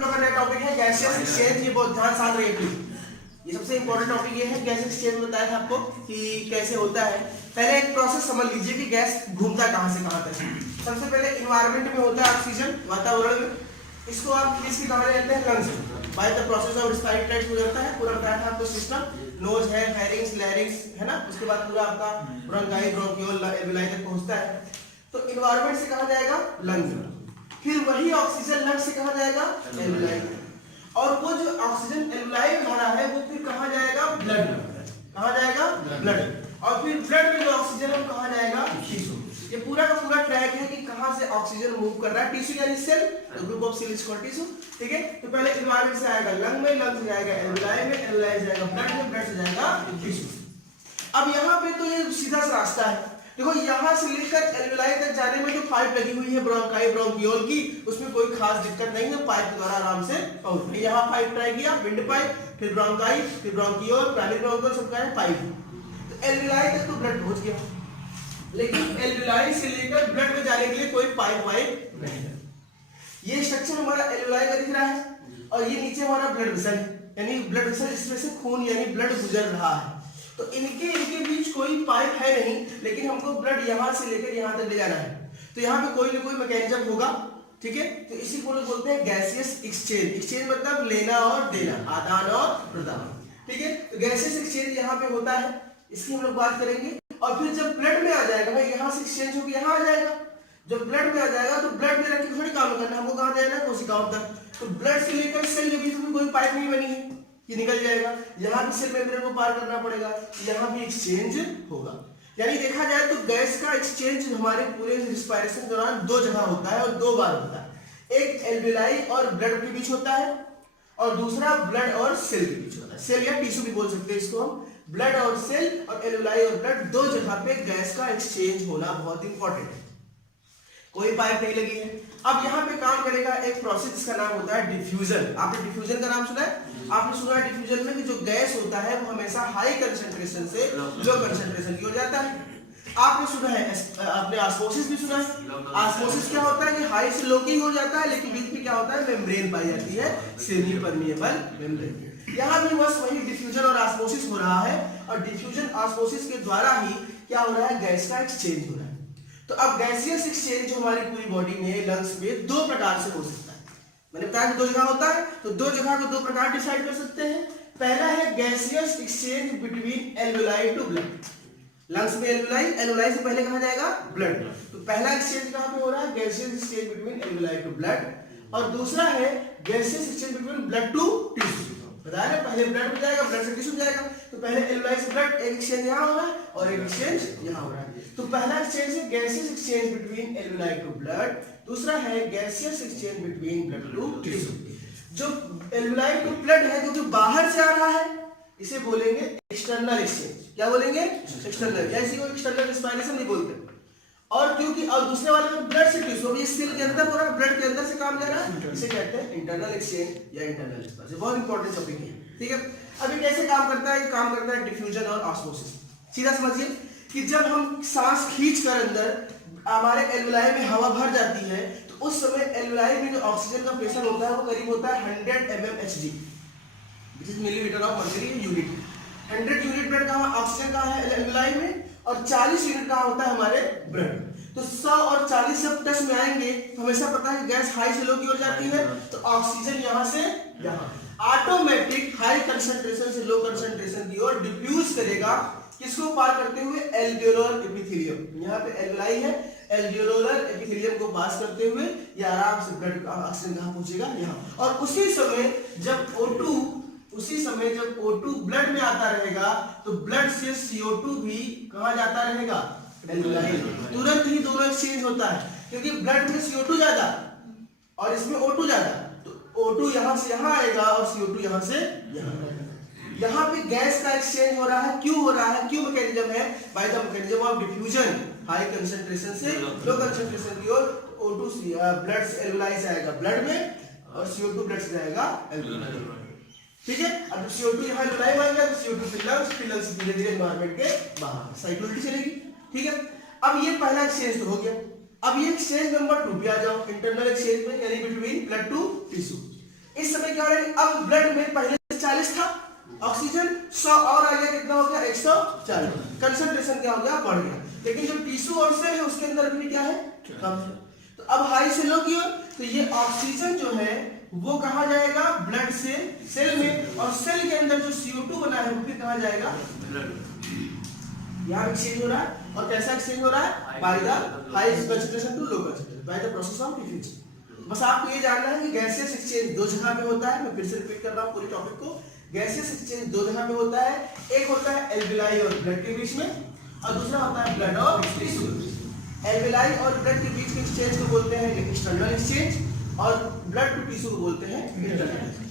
Topic है gaseous exchange. ये बहुत ध्यान साथ रहिए प्लीज। ये सबसे इंपॉर्टेंट टॉपिक ये है गैस एक्सचेंज। बताया था आपको कि कैसे होता है। पहले एक प्रोसेस समझ लीजिए कि गैस घूमता कहां से कहां तक। सबसे पहले एनवायरनमेंट में होता है ऑक्सीजन, वातावरण में। इसको आप किसकी कहा जाते हैं? Lungs. Bye the process of respiratory गुजरता है। पूरा बताया था आपको सिस्टम। नोज है, फेरिंग्स, लैरिंग्स है ना। उसके बाद पूरा आपका ब्रोंकाई, ब्रोंकियोल, एल्विलाई तक पहुंचता है। तो एनवायरनमेंट से कहा जाएगा लंग्स। फिर वही ऑक्सीजन लंग्स से कहा जाएगा एल्विलाई। और वो जो ऑक्सीजन एल्विलाई में भरा है वो फिर कहा जाएगा ब्लड। कहा जाएगा ब्लड। और फिर ब्लड में जो ऑक्सीजन है कहा जाएगा टिश्यू। ये पूरा का पूरा ट्रैक है कि कहां से ऑक्सीजन मूव कर रहा है। टिश्यू यानी सेल, तो group of cell is called tissue. ठीक है। तो पहले एनवायरनमेंट से आएगा लंग में, लंग से जाएगा एल्विलाई में, एल्विलाई से जाएगा ब्लड में, ब्लड से जाएगा टिश्यू। अब यहाँ पे तो ये सीधा सा रास्ता है। देखो यहाँ से लेकर एल्विलाई तक जाने में जो पाइप लगी हुई है ब्रोंकाई, ब्रोंकियोल की, उसमें कोई खास दिक्कत नहीं है। पाइप के द्वारा आराम से पहुंच। यहाँ पाइप ट्राई किया, विंड पाइप, फिर ब्रोंकाई, फिर ब्रोंकियोल, प्राइमरी ब्रोंकियोल, सबका है पाइप। तो एल्विलाई तक तो ब्लड पहुंच गया, लेकिन एल्विलाई से लेकर ब्लड में जाने के लिए कोई पाइप वाइप नहीं है। ये स्ट्रक्चर हमारा एल्विलाई का दिख रहा है और ये नीचे हमारा ब्लड वेसल, यानी ब्लड वेसल जिसमें से खून यानी ब्लड गुजर रहा है। तो इनके बीच कोई पाइप है नहीं, लेकिन हमको ब्लड यहां से लेकर यहां तक ले जाना है। तो यहाँ पे कोई ना कोई मैकेनिज्म होगा। ठीक है। तो इसी को लोग बोलते हैं गैसियस एक्सचेंज। एक्सचेंज मतलब लेना और देना, आदान और प्रदान। ठीक है। तो गैसियस एक्सचेंज यहाँ पे होता है, इसकी हम लोग बात करेंगे। और फिर जब ब्लड में आ जाएगा भाई, यहाँ से एक्सचेंज होकर यहाँ आ जाएगा। जब ब्लड में आ जाएगा तो ब्लड में रख के थोड़ी काम करना, हमको कहाँ जाएगा? कोशिकाओं तक। तो ब्लड से लेकर सेल के बीच में कोई पाइप नहीं बनी है कि निकल जाएगा। यहाँ भी सेल मेम्ब्रेन को पार करना पड़ेगा, यहाँ भी एक्सचेंज होगा। यानी देखा जाए तो गैस का एक्सचेंज हमारे पूरे रिस्पायरेशन के दौरान दो जगह होता है और दो बार होता है। एक एल्विलाई और ब्लड के बीच होता है और दूसरा ब्लड और सेल के बीच होता है। सेल या टिश्यू भी बोल सकते हैं इसको हम। ब्लड और सेल और एल्विलाई और ब्लड दो जगह पे गैस का एक्सचेंज होना बहुत इंपॉर्टेंट है। कोई पाइप नहीं लगी है। अब यहाँ पे काम करेगा एक प्रोसेस जिसका नाम होता है डिफ्यूजन। आपने डिफ्यूजन का नाम सुना है? आपने सुना है डिफ्यूजन में कि जो गैस होता है वो हमेशा हाई कंसंट्रेशन से लो कंसंट्रेशन की ओर जाता है। आपने सुना है, आपने ऑस्मोसिस भी सुना है। ऑस्मोसिस क्या होता है कि हाई से लो की हो जाता है, लेकिन बीच में क्या होता है? मेम्ब्रेन पाई जाती है, सेमी परमिएबल मेम्ब्रेन। यहाँ भी बस वही डिफ्यूजन और ऑस्मोसिस हो रहा है। और डिफ्यूजन ऑस्मोसिस के द्वारा ही क्या हो रहा है? गैस का एक्सचेंज हो रहा है। तो अब गैसियस एक्सचेंज जो हमारी पूरी बॉडी में, लंग्स में दो प्रकार से हो सकता है। मैंने बताया कि दो जगह होता है, तो दो जगह को दो प्रकार डिसाइड कर सकते हैं। पहला है gaseous exchange between alveoli to blood. Lungs में एल्विलाई, एल्विलाई से पहले कहा जाएगा ब्लड। तो पहला एक्सचेंज कहां पे हो रहा है? Gaseous exchange between alveoli to blood. और दूसरा है gaseous exchange between blood to tissue. बताया ना, पहले ब्लड में जाएगा, ब्लड से टिश्यू में जाएगा। तो पहले एल्विलाई से ब्लड, एक एक्सचेंज यहां हो रहा है और एक एक्सचेंज यहां हो रहा है। तो पहला एक्सचेंज है gaseous exchange between alveoli to blood, दूसरा है gaseous exchange between blood to tissue. जो एल्विलाई टू ब्लड है जो बाहर से आ रहा है, इसे बोलेंगे एक्सटर्नल एक्सचेंज। क्या बोलेंगे? एक्सटर्नल। या इसी को एक्सटर्नल रेस्पिरेशन नहीं बोलते। और क्योंकि और दूसरे वाले में ब्लड से टिश्यू, ये सेल के अंदर हो रहा है, ब्लड के अंदर से काम ले रहा है, इसे कहते हैं इंटरनल एक्सचेंज या इंटरनल रेस्पिरेशन। बहुत इंपॉर्टेंट टॉपिक है। ठीक है। अभी कैसे काम करता है? काम करता है डिफ्यूजन और ऑस्मोसिस। सीधा समझिए कि जब हम सांस खींच कर अंदर हमारे एल्विलाई में हवा भर जाती है, तो उस समय एल्विलाई में जो ऑक्सीजन का प्रेशर होता है वो करीब होता है 100 mmHg, which is millilitre of mercury unit. 100 unit blood का ऑक्सीजन कहाँ है एल्विलाई में, और 40 यूनिट कहाँ होता है हमारे ब्लड। तो 100 और 40 सब टच में आएंगे। हमेशा पता है कि गैस हाई से लो की ओर जाती है, तो ऑक्सीजन यहाँ से यहाँ ऑटोमेटिक हाई कंसंट्रेशन से लो कंसंट्रेशन की ओर डिफ्यूज करेगा। किसको पार करते हुए? Alveolar epithelium. यहाँ पे एल्विलाई है, एल्वियोलर एपिथेलियम को पास करते हुए ये आराम से ब्लड का ऑक्सीजन कहाँ पहुंचेगा? यहाँ। और उसी समय जब O2 ब्लड में आता रहेगा, तो ब्लड से CO2 भी कहाँ जाता रहेगा? एल्विलाई। तुरंत ही दोनों एक्सचेंज होता है, क्योंकि ब्लड में CO2 ज्यादा और इसमें O2 ज्यादा। तो O2 यहाँ से यहाँ आएगा और CO2 यहाँ से यहाँ आएगा। यहाँ पे गैस का एक्सचेंज हो रहा है। क्यों हो रहा है? क्यों मैकेनिज्म है? By the mechanism of diffusion, high concentration से लो कंसंट्रेशन की ओर O2 ब्लड से एल्विलाई से आएगा ब्लड में और CO2 ब्लड से जाएगा एल्विलाई। ठीक है। अब जब CO2 यहाँ एल्विलाई में आएगा तो CO2 फिर लंग्स धीरे धीरे एनवायरनमेंट के बाहर साइकिल उल्टी चलेगी। ठीक है। अब ये पहला एक्सचेंज तो हो गया। अब ये एक्सचेंज नंबर 2 पे आ जाओ, इंटरनल एक्सचेंज में, यानी बिटवीन ब्लड टू टिश्यू। इस समय क्या हो रहा है, अब ब्लड में पहले 40 था, ऑक्सीजन 100 और आ गया, कितना हो गया 140, कंसंट्रेशन क्या हो गया, बढ़ गया। लेकिन जो टिश्यू और सेल है उसके अंदर भी क्या है, कम है। तो अब हाई से लो की ओर, तो ये ऑक्सीजन जो है वो कहा जाएगा, ब्लड से सेल में, और सेल के अंदर जो CO2 बना है वो फिर कहा जाएगा ब्लड। यहाँ एक्सचेंज हो रहा है, और कैसा एक्सचेंज हो रहा है, by the high concentration to low concentration, by the process of diffusion. बस आपको ये जानना है कि गैसियस एक्सचेंज दो जगह पे होता है। मैं फिर से रिपीट कर रहा हूँ पूरे टॉपिक को। गैसियस एक्सचेंज दो जगह पे होता है, एक होता है एल्विलाई और ब्लड के बीच में, और दूसरा होता है ब्लड और टिश्यू। एल्विलाई और ब्लड के बीच के एक्सचेंज को बोलते हैं एक्सटर्नल एक्सचेंज, और ब्लड टू टिश्यू को बोलते हैं इंटरनल।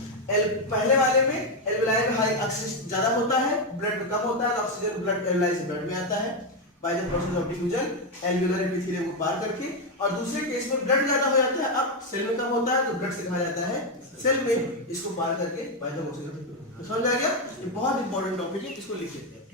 पहले वाले में एल्विलाई में हाई ऑक्सीजन ज्यादा होता है, ब्लड में कम होता है, ऑक्सीजन ब्लड एल्विलाई से ब्लड में आता है by the process of diffusion alveolar epithelium को पार करके। और दूसरे केस में ब्लड ज्यादा हो जाता है, अब सेल में कम होता है तो ब्लड से कहा जाता है सेल में, इसको पार करके bye the process of diffusion. समझ आ गया? ये बहुत इंपॉर्टेंट टॉपिक है, इसको लिख लेते हैं।